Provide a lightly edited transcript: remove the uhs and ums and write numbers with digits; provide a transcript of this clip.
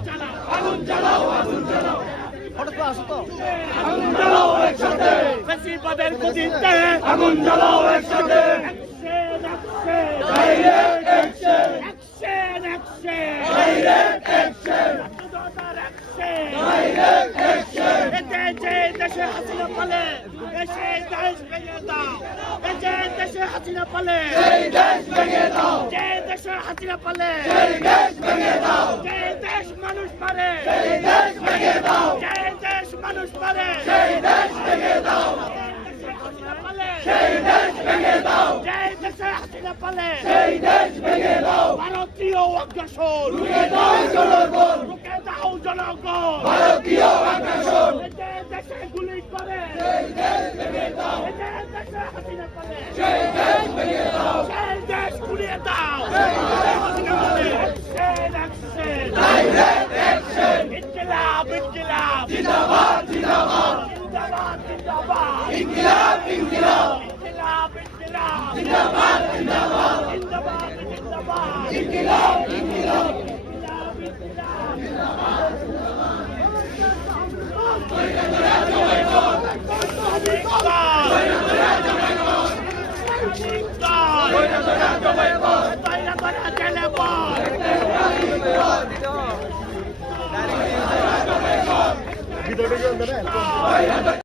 আগুন জ্বালাও আগুন জ্বালাও আগুন জ্বালাও একসাথে ফ্যাসিবাদের গদিতে আগুন জ্বালাও একসাথে direct action direct action direct action এতে যে দেশে হাসিনা পালে এসে দেশ ভেঙে দাও এতে দেশে হাসিনা পালে সেই দেশ ভেঙে দাও যে দেশে হাসিনা পালে সেই দেশ ভেঙে দাও যে দেশ মানুষ মারে সেই দেশ ভেঙে দাও যে দেশ মানুষ মারে সেই দেশ ভেঙে দাও সেই দেশ ভেঙে দাও যে দেশে হাসিনা পালে সেই দেশ ভেঙে দাও ভারতীয় অগ্রসর রুখে দাও জনগণ রুখে দাও জনগণ ভারতীয় আগ্রাসন এতে দেশে গুলি করে সেই দেশ ভেঙে দাও এতে দেশে হাসিনা পালে সেই দেশ ভেঙে দাও সেই দেশ গুলিয়ে দাও ডাইরেক্ট অ্যাকশন ইনকিলাব ইনকিলাব জিন্দাবাদ জিন্দাবাদ জিন্দাবাদ জিন্দাবাদ ইনকিলাব ইনকিলাব ইনকিলাব ইনকিলাব জিন্দাবাদ জিন্দাবাদ জিন্দাবাদ জিন্দাবাদ ইনকিলাব